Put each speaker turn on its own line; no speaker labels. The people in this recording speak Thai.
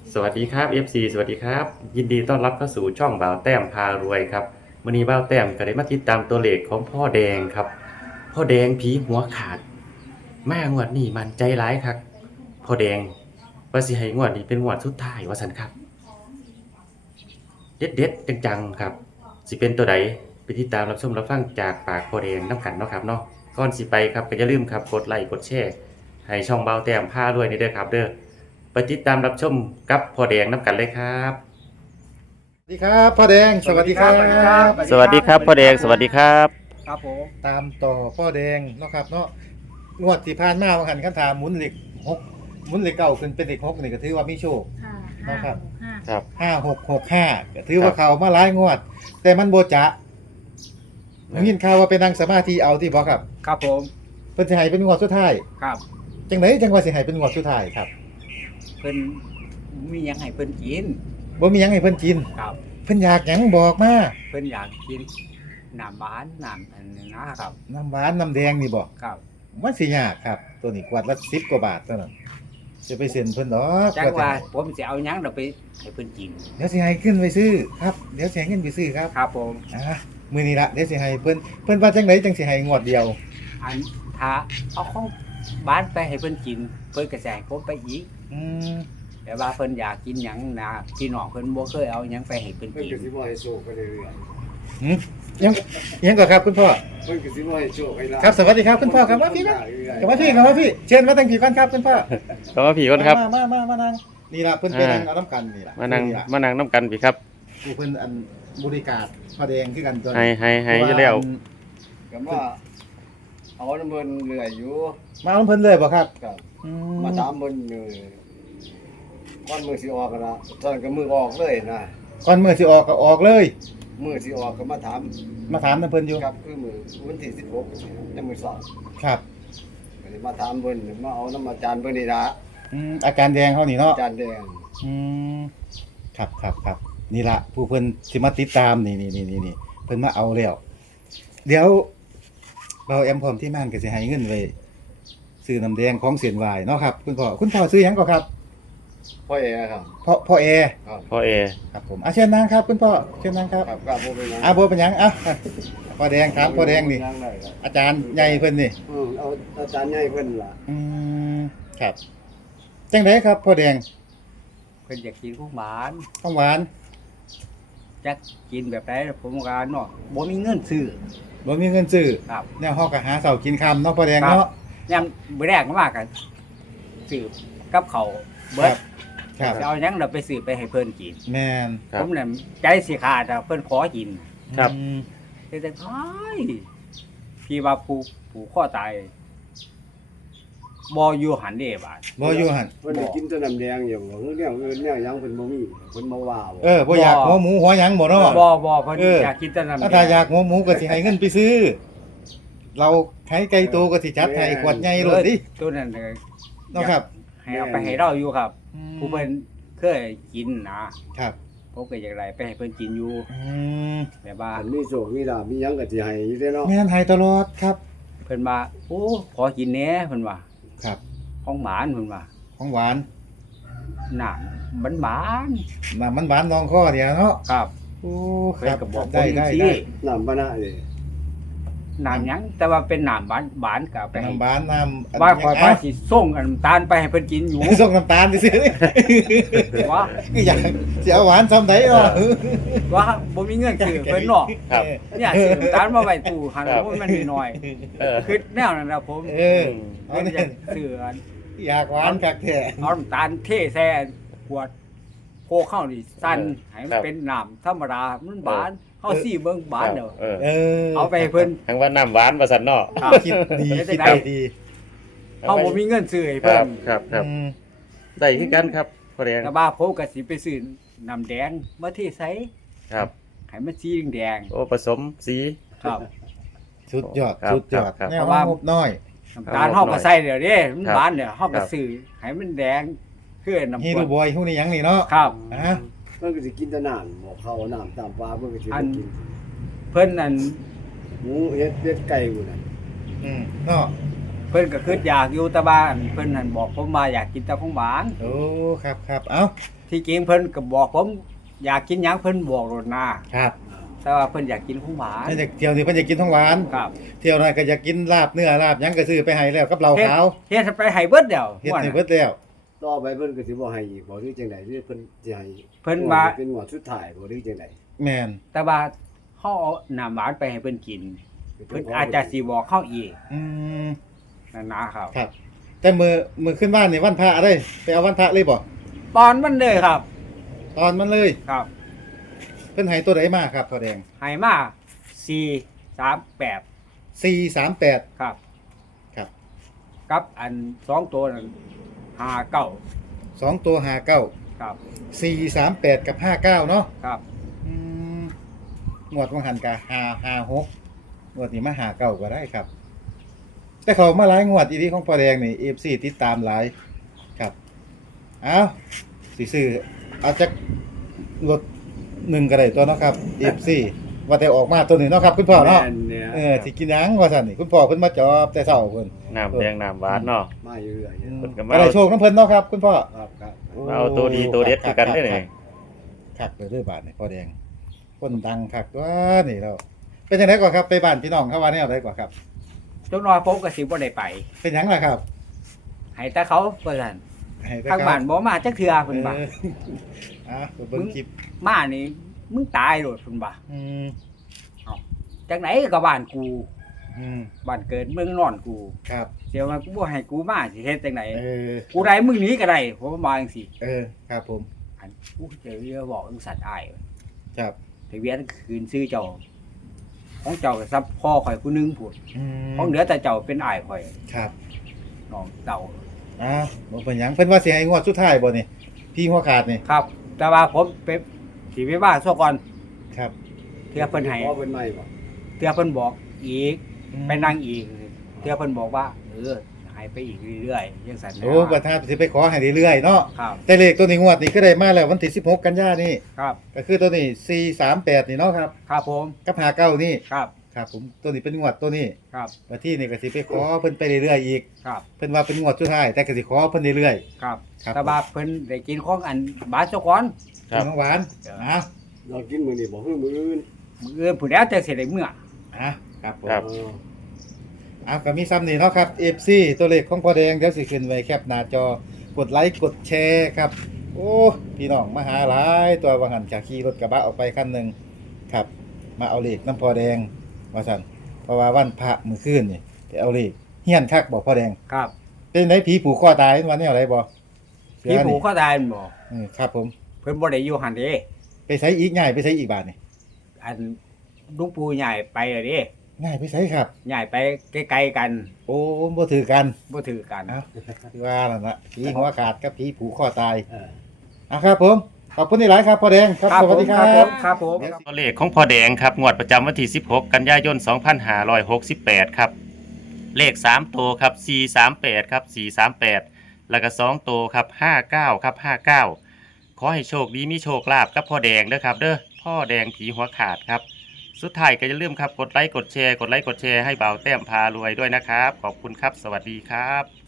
สวัสดีครับ FC สวัสดีครับยินดีต้อนรับเข้าสู่ช่องบ่าวแต้มพารวยครับมื้อนี้บ่าวแต้มก็ได้มาติดตามตัวเลขของพ่อแดงครับพ่อแดงผีหัวขาดมางวดนี้มันใจร้ายครับพ่อแดงว่าสิให้งวดนี้เป็นงวดสุดท้ายว่าซั่นครับเด็ดๆจังๆครับสิเป็นตัวใดไปติดตามรับชมรับฟังจากปากพ่อแดงนํกันเนาะครับเนาะก่อนสิไปครับก็อย่าลืมครับกดไลค์กดแชร์ให้ช่องบ่าวแต้มพารวยนี่เด้อครับเด้อไปติดตามรับชมกับพ่อแดงนํกันเลยครับ
สวัสดีครับพ่อแดงสวัสดีครับ
สวัสดีครับพ่อแดงสวัสดีครับ
ครับผม
ตามต่อพ่อแดงเนาะครับเนาะงวดที่ผ่านมาว่าหันคันถามหมุนเหล็ก6หมุนเหล็กเก่าขึ้นเป็นเหล็ก6นี่ก็ถือว่ามีโชค
ค่ะ
นะครับ
565
ครับ
5665ก็ถือว่าเขามาหลายงวด แต่มันบ่จะผมยินข่าวว่าไปนั่งสมาธิเอาที่บ่ครับ
ครับผม
เพิ่นสิให้เป็นงวดสุดท้าย
ครับ
จังไดจังว่าสิให้เป็นงวดสุดท้ายครับ
เพิ่นมีหยังให้เพิ่นกิน
บ่มีหยังให้เพิ่นกิน
ครับ
เพิ่นอยากหยังบอกมา
เพิ่นอยากกินน้ำหวานน้ำอันนี้นะครับ
น้ำหวานน้ำแดงนี่บ่
ครับ
มันสิยากครับ ตัวนี้ขวดละ10กว่าบาทเท่านั้นจะไปเซ็นเพิ่นดอก
จัก
ว่า
ว่า
จะให้
ผมสิเอาหยังเดี๋ยวไปให้เพิ่นกิน
เดี๋ยวสิให้ขึ้นไปซื้อครับเดี๋ยวสิให้เงินไปซื้อครับ
ครับผม
มื้อนี้ละเดี๋ยวสิให้เพิ่นว่าจังไดจังสิให้งวดเดียว
อันถ้าเอาของบ้านไปให้เพิ่นกิน เพิ่นก็สิให้ผมไปอีก
อืม
แต่ว่าเพิ่นอยากกินหยังนะพี่น้องเพิ่นบ่เคยเอาหยังไปให้เพิ่น
เพิ่น
กิ
ก็
น
สิบ่ให้โชคไปเรื่อย
หึยังยังก่อนครับคุณพ่อ
ๆเพิ่นก็สิบ่ให้โชคให้ลาภ
ครับสวัสดีครับคุณพ่อครับมาพี่ครับกลับมาพี่กลับมาพี่เชิญมาตั้งพี่ก่อนครับคุณพ่อ
ก็มาผีก่อนครับ
มานั่งนี่ล่ะเพิ่นไปนั่งเอาน้ำกันนี่ล่ะ
มานั่ง
ล่ะ
มานั่งน้ำกันพี่ครับ
ผู้เพิ่นอันบริการพ่อแดงคือกันตัวนี้
ให้อยู่แล้ว
ก็มาเอาน้ำเพิ่นเรื่อยอยู่
มาเอาเพิ่นเลยบ่ครับ
ครับ
อื
มาถามเพิ่นอยู่ก่อนมื้อสิออกกันละตอนก็มื้อออกเลยนะ
ก่อนมื้อสิออกก็ออกเลย
มื้อสิออกก็มาถาม
มาถามนำเพิ่นอยู่
ครับคือมื้อวันที่16ยังมื้อสอง
ครับ
ก็เลยมาถามเพิ่นมาเอาน้ำอาจารย์เพิ่นนี่ล่ะ
อาการแดงเขานี่เนาะ
อาจารย์แดง
อืมครับนี่ละผู้เพิ่นสิมาติดตามนี่เพิ่นมาเอาแล้วเดี๋ยวเราแอมพร้อมที่ม่านก็สิให้เงินไว้ซื้อน้ำแดงของเสียนวายเนาะครับคุณพ่อซื้อหยังก็ครับ
พ่อเอครับ
พ่อแอ
ครับ
พ่อเอ
ครับผมเชิญนางครับคุณพ่อเชิญนางครับ
ครับครับบ่เป็นหยัง
บ่เป็นหยังพ่อแดงครับพ่อแดงนี่
ยังได้ครับ
อาจารย์ใหญ่เพิ่นนี่
เอาอาจารย์ใหญ่เพิ่นล่ะ
อืมครับจังไดครับพ่อแดง
เพิ่นอยากกินของหวาน
ของหวาน
จักกินแบบใดผมก็เนาะบ่มีเงินซื้อ
บ่มีเงินซื้อ
ครับ
แนวเฮาก็หาเช้ากินค่ำเนาะพ่อแดงเนาะ
ยามมื้อแรกก็มากันซื้อกับเขาวเบิด
ครับ
จะเอาหยังเราไปซื้อไปให้เพิ่นกิน
แม่น
ผมเนี่ยใจสิขาดอะเพิ่นขอกิน
ครับ
อืม
แต่ท้ายพี่ว่าผู้ข้อตายบ่อยู่หันเด้บาด
บ่อยู่หั่น
เพิ่นได้กินแต่น้ำแดงอยู่บ่คือแนวอื่นแนวหยังเพิ่นบ่มีเพิ่นบ่ว่าบ่
บ่อยากหัวหมูหัวหยังบ่เนาะ
บ่เพิ่น
เออ
อยากกินแต่น้ำ
ถ้าอยากหัวหมูก็สิให้เงินไปซื้อ เราไข่ไก่โตก็สิจัดให้ขวดใหญ่โลดดิ
ตัวนั้นเลย
เนาะครับ
ให้เอาไปให้เราอยู่ครับ ผู้เพิ่นเคยกินนะครับ ผมก็อยากได้ไปให้เพิ่นกินอยู่
อืม
แบบว่า
อันมีโชคมีลาภมีหยังก็สิให้อยู่เด้เนาะ
แม่นให้ตลอดครับ
เพิ่นว่าโอ้ขอกินแหน่เพิ่นว่า
ครับ
ของหวานเพิ่นว่า
ของหวาน
น้ำหวาน
น้ำมันหวานนองคอเดียวเนาะ
ๆครับ
โอ้
เพิ่
คน รับ
ก็บอกผม
ได้
จังซี่
น้ำปะนะนี่
น้ำหยังแต่ว่าเป็นน้ำหวานก็เอาไปให้
น้ำหวานน้ำ
ว่าคอยว่า
เอ้
สิส่งอันน้ำตาลไปให้เพิ่นกินอยู่
ส่งน้ำตาลไปซื้อ
ว่า
คืออยากสิเอาหวานซ้ำใดเนาะ
ว่าบ่มีเงินซื้อเพิ่นเนาะ
ครับ
เนี่ยซื้อน้ำตาลมาไว้ตู้หัน
ครับ
มันน้อย
เออ
ๆคือแนวนั้นนะผม
เออ
เพิ่นอยากซื้ออัน
อยากหวานคักแท้
เอาน้ำตาลเทใส่ขวดโคเข้านี่สั่นให้มันเป็นน้ำธรรมดามันหวานเฮาสิเบิ่งหวานเด้อ
เออ
เออ
เอาไปให้เพิ่น
ทั้งว่าน้ำหวานว่าซั่นเนาะ
ครับ
คิดดี
เฮ็ด
คิด
ได้
ได้ดี
เฮาบ่มีเงินซื้อให้
ค
เพิ่
รับ
น
ครับ
อืม
ได้คือกันครับพ่อแดง
แต่ว่าผมก็สิไปซื้อน้ำแดงมาเทใส่
ครับ
ให้มันสีแดง
โอ้ผสมสี
ๆครับ
สุดยอด
ครับ
สุดยอด
ครับ
แนวว่างบน้อย
น้ำตาลเฮาก็ใส่เดี๋ยวนี้มัน
ครับ
หวานเดี๋ยวเฮา
ครั
ก็
บ
ซื้อให้มันแดงคือน้ำ
ฮี
กร
รู
ด
บอยฮู้นี่หยังนี่เนาะ
ครับ
อ่ะ
มันก็สิกินแต่น้ำบ่เข้าน้ำตามปลาเพิ่นก็สิ
อั
ได้
น
กิน
เพิ่นอัน
หมูเฮ็ดไก่พุ่นน่ะ
เนาะ
เพิ่นก็คิดอยากอยู่แต่ว่าเพิ่นหั่นบอกผมว่าอยากกินแต่ของหวาน
โอ้ครับครับเอ้า
ที่จริงเพิ่นก็บอกผมอยากกินหยังเพิ่นบอกโลดนา
ครับ
แต่ว่าเพิ่นอยากกินของหวาน
เพิ่นอยากเที่ยวนี่เพิ่นอยากกินของหวาน
ครับ
เที่ยวนั้นก็อยากกินลาบเนื้อลาบหยังก็ซื้อไปให้แล้วกับเหล้าขาว
เฮ็ดไปให้เบิดเดียว
เฮ็ดให้เบิดแล้ว
ต่อไปเพิ่นก็สิบ่ให้อีกบ่หรือจังได๋หรือเพิ่นสิให้
เพิ่นว่า
เป็นงวดสุดท้ายบ่หรือจังได๋
แม่น
แต่ว่าเฮาเอาน้ำหวานไปให้เพิ่นกิน เพิ่นอาจจะสิบอกเฮาอีก
อืม
นั่นนะครับ
ครับ แต่มือขึ้นบ้านนี่วันพระเด้ไปเอาวันพระเลยบ่
ตอนมันเลยครับ
ตอนมันเลย
ครับ
เพิ่นให้ตัวใดมาครับพ่อแดง
ให้มา438
438
ครับ
ครับ
กับอัน2ตัวนั้น59
2ตัว59
ครับ
438กับ59เนาะ
ครับ
อืมงวดของหันกะ556งวดนี้มา59ก็ได้ครับ แต่เขามาหลายงวดอีดีของพ่อแดงนี่ FC ติดตามหลายครับเอ้าสิซื้อเอาจักรถ1ก็ได้ตัวเนาะครับ FC ว่าแต่ออกมาตัวนี้เนาะครับคุณพ่อเนาะ
แม่เนี่ย
สิกินหยังว่าซั่นนี่คุณพ่อเพิ่นมาจอบแต่เช้าเพิ่น
น้ำแดงน้ำหวานเนาะ
มาอยู่เรื่อย
เพิ่นก็มา
ก็ได้โชคนํเพิ่นเนาะครับคุณพ่อ
ครับครับ
มาเอาตัวดีตัวเด็ดคือกันเด้อนี่
คักเลยเด้อบาดนี่พ่อแดงคนดังคักว่านี่แล้วเป็นจังไดก่อนครับไปบ้านพี่น้องเขาว่าแนวใดก่อนครับ
จนน้อยผมก็สิบ่ได้ไป
เป็นหยังล่ะครับ
ให้แต่เขาเพิ่นนั่น
ให้แต่
ทาง
เข
บ้านบ่มาจักเทื่อเพิ่นว่า
อ่ะไปเบิ่งคลิป
มานี่มึงตายโลดเพิ่นว่า
อืม
จังไหนก็บ้านกู
อืม
บ้านเกิดเมืองนอนกู
ครับ
เดี๋ยวมากูบ่ให้กูมาสิเฮ็ดจังได
เออ
กูได้มึงหนีก็ได้ผมว่าจังซี่
ครับผม
อันกูเจอเรือบอกจังสัตว์อ้าย
ครับ
ทะเบียนคืนซื้อเจ้าของเจ้าก็ซับพ่อข่อยผู้หนึงพูด
อืม
ของเหลือแต่เจ้าเป็นอ้ายข่อย
ครับ
น้องเต่า
อ่ะบ่เป็นหยังเพิ่นว่าสิให้งวดสุดท้ายบ่นี่พี่หัวขาดนี่
ครับ แต่ว่าผมไปสิไปว่าซะก่อน
ครับ
เทื่อเพิ่นให้
พอเพิ่นใหม่บ่
เทื่อเพิ่นบอกอีก
อืม
ไปนั่งอีกเทื่อเพิ่นบอกว่าให้ไปอีกเรื่อยๆจังซั่นนะ
โอ้บ่ถ้าสิไปขอให้เรื่อยๆเนาะ
ครับ
แต่เลขตัวนี้งวดนี้ก็ได้มาแล้ววันที่16กันยายนนี่
ครับ
ก็คือตัวนี้438นี่เนาะครับ
ครับผม
กับ59นี่
ครับ
ครับผมตัวนี้เป็นงวดตัวนี้
ครับ
วันที่นี่ก็สิไปขอเพิ่นไปเรื่อยๆอีก
ครับ
เพิ่นว่าเป็นงวดสุดท้ายแต่ก็สิขอเพิ่นเรื่อย
ครับ
ครับ
แต่ว่าเพิ่นได้กินของอันบาสเจ้าก่อน
ๆ
ครับ
น้องหวานอ่ะ
เรากินมื้อนี้บ่คือมื้ออื่น
มื้ออื่นผู้แล้วแต่สิได้เมื่อ
อ่ะครับผม
ครับ
เออ
เอาก็มีซ้ำนี่เนาะครับ FC ตัวเลขของพ่อแดงเดี๋ยวสิขึ้นไว้แคปหน้าจอกดไลค์กดแชร์ครับ โอ้พี่น้องมาหาหลายตัวว่าหันจากขี่รถกระบะออกไปคันหนึงครับ มาเอาเลขน้ำพ่อแดงว่าซั่นเพราะว่าวันพระมื้อคืนนี่ไปเอาเลขเฮียนคักบ่พ่อแดง
ครับ
เป็นไดผีผูกคอตายวันนี้อะไรบ่เสื
พี่
อ
ผู้
นี่
เขาได้แม่นบ่
ครับผม
เพิ่นบ่ได้อยู่หั่นเด้
ไปใช้อีกง่ายไปใช้อีกบาทนี่
อันลุงปู่ใหญ่ไปแล้วเด้
ง่ายไปใช้ครับ
ใหญ่ไปไกลๆกัน
โอ้บ่ถือกัน
บ่ถือกัน
เอ้าคือว่านั่นละผีหัวขาดกับผีผูกคอตาย
เออ
อ่ะครับผม ขอบคุณที่หลายครับพ่อแดงครับ สวัสดีครับ
ครับผม
ตัวเลขของพ่อแดงครับงวดประจำวันที่ 16 กันยายน 2568 ครับ เลข 3 ตัวครับ 438 ครับ 438 แล้วก็ 2 ตัวครับ 59 ครับ 59 ขอให้โชคดีมีโชคลาภกับพ่อแดงเด้อครับเด้อพ่อแดงผีหัวขาดครับ สุดท้ายก็อย่าลืมครับกดไลค์กดแชร์ให้เบาแต้มพารวยด้วยนะครับ ขอบคุณครับ สวัสดีครับ